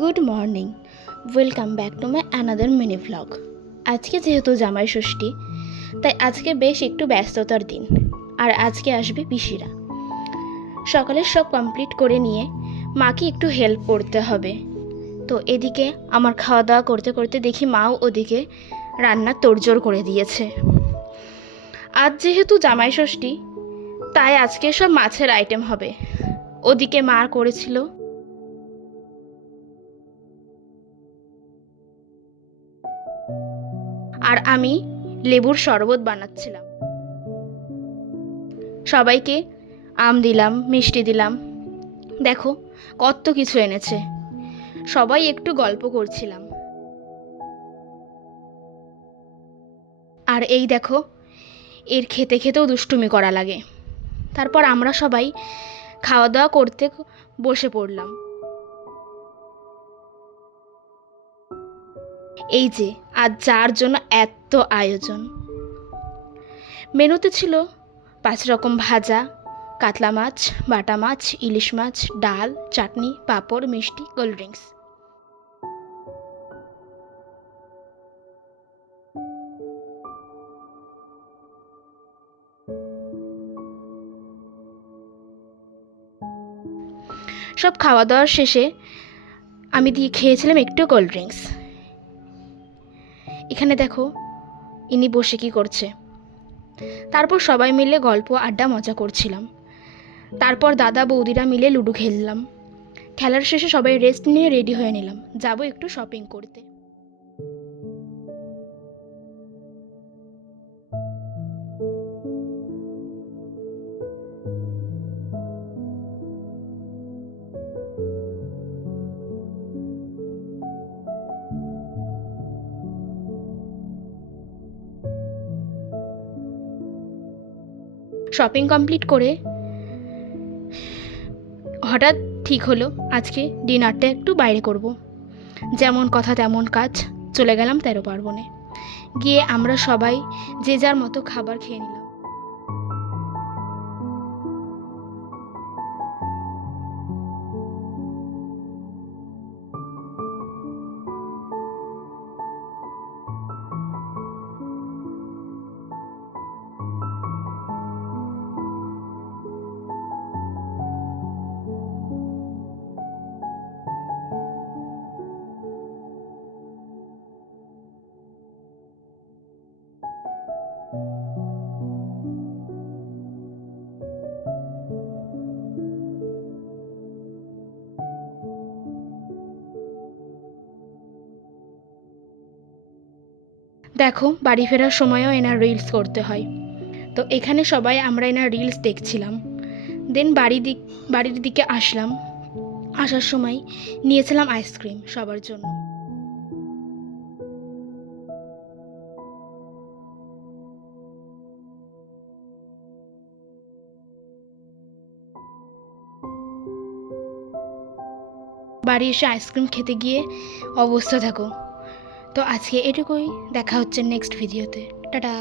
Good morning. Welcome back to my another mini vlog আজকে যেহেতু জামাই ষষ্ঠী, তাই আজকে বেশ একটু ব্যস্ততার দিন, আর আজকে আসবে পিসিরা। সকালে সব কমপ্লিট করে নিয়ে মাকে একটু হেল্প করতে হবে। তো এদিকে আমার খাওয়া দাওয়া করতে করতে দেখি মাও ওদিকে রান্না তোড়জোড় করে দিয়েছে। আজ যেহেতু জামাই ষষ্ঠী, তাই আজকে সব মাছের আইটেম হবে। ওদিকে মা করেছিল আর আমি লেবুর শরবত বানাচ্ছিলাম। সবাইকে আম দিলাম, মিষ্টি দিলাম। দেখো, কত কিছু এনেছে। সবাই একটু গল্প করছিলাম। আর এই দেখো, এর খেতে খেতেও দুষ্টুমি করা লাগে। তারপর আমরা সবাই খাওয়া দাওয়া করতে বসে পড়লাম। এই যে আজ যার জন্য এত আয়োজন। মেনুতে ছিল পাঁচ রকম ভাজা, কাতলা মাছ, বাটা মাছ, ইলিশ মাছ, ডাল, চাটনি, পাঁপড়, মিষ্টি, কোল্ড ড্রিঙ্কস। সব খাওয়া দাওয়ার শেষে আমি দিয়ে খেয়েছিলাম একটু কোল্ড ড্রিঙ্কস। এখানে দেখো, ইনি বসে কি করছে। তারপর সবাই মিলে গল্প, আড্ডা, মজা করছিলাম। তারপর দাদা, বৌদিরা মিলে লুডো খেললাম। খেলার শেষে সবাই রেস্ট নিয়ে রেডি হয়ে নিলাম। যাব একটু শপিং করতে। শপিং কমপ্লিট করে হঠাৎ ঠিক হলো, আজকে ডিনারটা একটু বাইরে করব। যেমন কথা তেমন কাজ, চলে গেলাম তেরো পার্বণে গিয়ে আমরা সবাই যে যার মতো খাবার খেয়ে নিলাম দেখো, বাড়ি ফেরার সময়ও এনার রিলস করতে হয়। তো এখানে সবাই আমরা এনার রিলস দেখছিলাম। দেন বাড়ি দিক, বাড়ির দিকে আসলাম। আসার সময় নিয়েছিলাম আইসক্রিম সবার জন্য। বাড়ি এসে আইসক্রিম খেতে গিয়ে অবস্থা থাকো তো আজকে এটুকুই দেখা হচ্ছে নেক্সট ভিডিওতে টাটা!